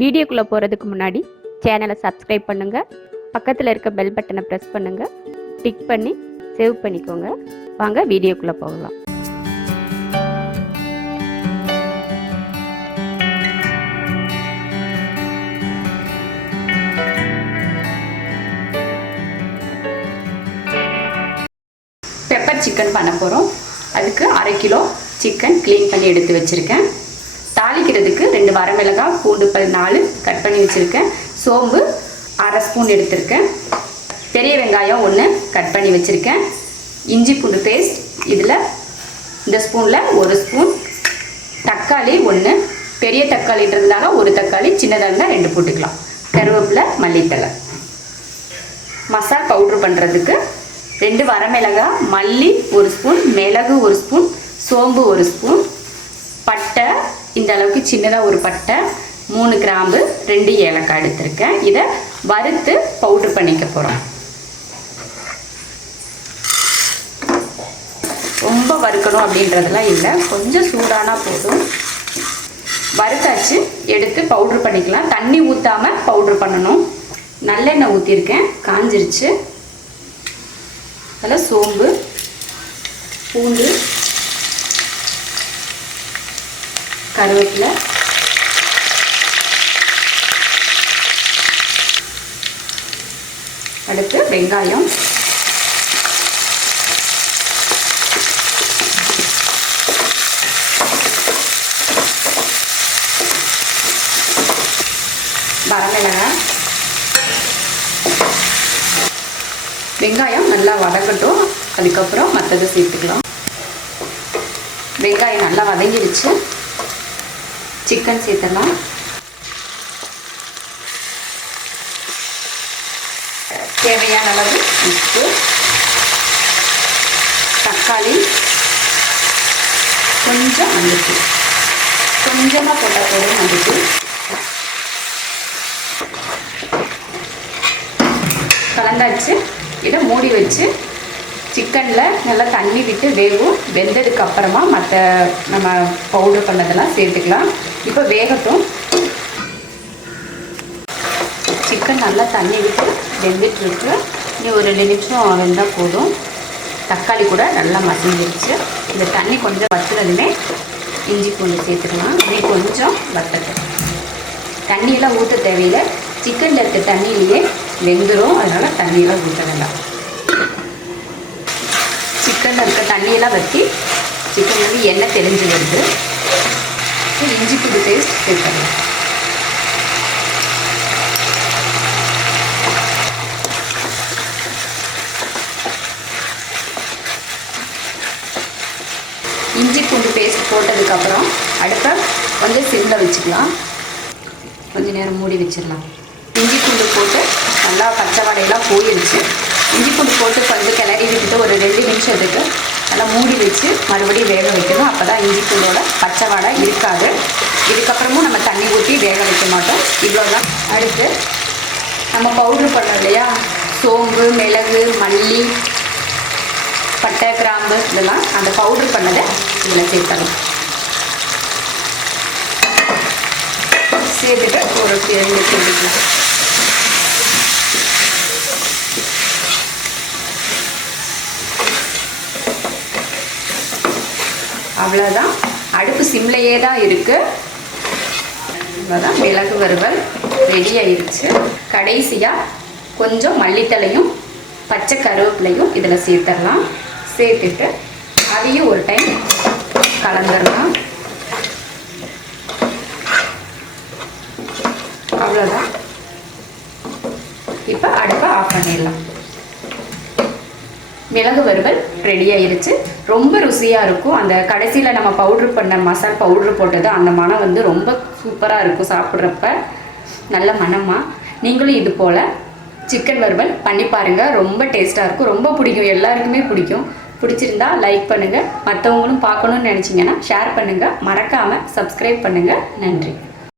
வீடியோக்குள்ளே போகிறதுக்கு முன்னாடி சேனலை சப்ஸ்கிரைப் பண்ணுங்கள் பக்கத்தில் இருக்க பெல் பட்டனை ப்ரெஸ் பண்ணுங்கள் டிக் பண்ணி சேவ் பண்ணிக்கோங்க. வாங்க வீடியோக்குள்ளே போகலாம். பெப்பர் சிக்கன் பண்ண போகிறோம் அதுக்கு அரை கிலோ சிக்கன் க்ளீன் பண்ணி எடுத்து வச்சுருக்கேன். தாளிக்கிறதுக்கு ரெண்டு வரமிளகாய் பூண்டு பல் நாலு கட் பண்ணி வச்சுருக்கேன். சோம்பு அரை ஸ்பூன் எடுத்திருக்கேன். பெரிய வெங்காயம் ஒன்று கட் பண்ணி வச்சுருக்கேன். இஞ்சி பூண்டு பேஸ்ட் இதில் இந்த ஸ்பூனில் ஒரு ஸ்பூன். தக்காளி ஒன்று பெரிய தக்காளின்றதுனால ஒரு தக்காளி சின்னதாக இருந்தால் ரெண்டு போட்டுக்கலாம். கருவேப்பிலை மல்லித்தலை மசால் பவுட்ரு பண்ணுறதுக்கு ரெண்டு வரமிளகாய் மல்லி ஒரு ஸ்பூன் மிளகு ஒரு ஸ்பூன் சோம்பு ஒரு ஸ்பூன். இந்த அளவுக்கு சின்னதாக ஒரு பட்டை மூணு கிராம்பு ரெண்டு ஏலக்காய் எடுத்திருக்கேன். இதை வறுத்து பவுட்ரு பண்ணிக்க போகிறோம் ரொம்ப வறுக்கணும் அப்படின்றதெல்லாம் இல்லை. கொஞ்சம் சூடானா போதும். வறுத்தாச்சு. எடுத்து பவுட்ரு பண்ணிக்கலாம். தண்ணி ஊற்றாமல் பவுட்ரு பண்ணணும். நல்லெண்ணெய் ஊற்றிருக்கேன் காஞ்சிருச்சு. அதில் சோம்பு பூண்டு கருவேப்பிலை. அடுத்து வெங்காயம். வரமிளகாய். வெங்காயம் நல்லா வதங்கட்டும். அதுக்கப்புறம் மற்றதை சேர்த்துக்கலாம். வெங்காயம் நல்லா வதங்கிடுச்சு சிக்கன் சேர்த்தலாம் தேவையான அளவு உப்பு தக்காளி கொஞ்சம் மஞ்சள் கொஞ்சமாக போட்டால் போதும் மஞ்சள் கலந்தாச்சு. இதை மூடி வச்சு சிக்கனில் நல்லா தண்ணி விட்டு வேகும் வெந்ததுக்கு அப்புறமா மற்ற நம்ம பவுடர் பண்ணதெல்லாம் சேர்த்துக்கலாம். இப்போ வேகட்டும். சிக்கன் நல்லா தண்ணி விட்டு வெந்துட்டுருக்கு. இனி ஒரு ரெண்டு நிமிஷம் வெந்தால் போதும். தக்காளி கூட நல்லா மசிஞ்சிருச்சு. இந்த தண்ணி கொஞ்சம் வத்துனதுமே இஞ்சி பூண்டு சேர்த்துக்கலாம். இனி கொஞ்சம் வத்தட்டும் தண்ணியெல்லாம் ஊற்ற தேவையில்லை. சிக்கனில் இருக்க தண்ணியிலேயே வெந்துடும் அதனால் தண்ணியெல்லாம் ஊற்ற வேண்டாம். சிக்கனில் இருக்க தண்ணியெல்லாம் வற்றி சிக்கன் வந்து எண்ணெய் தெளிஞ்சு வருது. இஞ்சி பூண்டு பேஸ்ட் சேர்த்துடலாம் இஞ்சி பூண்டு பேஸ்ட் போட்டதுக்கப்புறம் அடுப்பை கொஞ்சம் சிம்மில் வச்சுக்கலாம். கொஞ்ச நேரம் மூடி வச்சிடலாம். இஞ்சி பூண்டு போட்டு நல்லா பச்சை வடையெல்லாம் போயிடுச்சு இஞ்சி பூண்டு போட்டு கொஞ்சம் கிளறி விட்டுட்டு ஒரு ரெண்டு நிமிஷத்துக்கு நல்லா மூடி வச்சு மறுபடியும் வேக வைக்கணும். அப்போ தான் இஞ்சி பூண்டோட பச்சை வடை இருக்காது. இதுக்கப்புறமும் நம்ம தண்ணி ஊற்றி வேக வைக்க மாட்டோம். இவ்வளோ தான் அடுத்து நம்ம பவுட்ரு பண்ணோம் இல்லையா? சோம்பு மிளகு மல்லி பட்டை கிராம்பு இதெல்லாம் அந்த பவுட்ரு பண்ணதை இதில் சேர்த்தணும் சேர்த்துட்டு ஒரு ரெண்டு சேர்த்துக்கலாம் அவ்வளோதான் அடுப்பு சிம்லையே தான் இருக்குது இவ்வளோதான் மிளகு வறுவல் ரெடி ஆயிடுச்சு கடைசியாக கொஞ்சம் மல்லித்தலையும் பச்சை கருவேப்பிலையும் இதில் சேர்த்துடலாம். சேர்த்துட்டு அதையும் ஒரு டைம் கலந்துடலாம். அவ்வளோதான் இப்போ அடுப்பை ஆஃப் பண்ணிடலாம். மிளகு வறுவல் ரெடி ஆயிருச்சு. ரொம்ப ருசியாக இருக்கும். அந்த கடைசியில் நம்ம பவுட்ரு பண்ண மசால் பவுட்ரு போட்டது அந்த மனம் வந்து ரொம்ப சூப்பராக இருக்கும் சாப்பிட்றப்ப. நல்ல மனமாக நீங்களும் இது போல் சிக்கன் வறுவல் பண்ணி பாருங்கள் ரொம்ப டேஸ்ட்டாக இருக்கும். ரொம்ப பிடிக்கும். எல்லாருக்குமே பிடிக்கும். பிடிச்சிருந்தா லைக் பண்ணுங்கள் மற்றவங்களும் பார்க்கணுன்னு நினச்சிங்கன்னா ஷேர் பண்ணுங்கள் மறக்காமல் சப்ஸ்கிரைப் பண்ணுங்கள் நன்றி.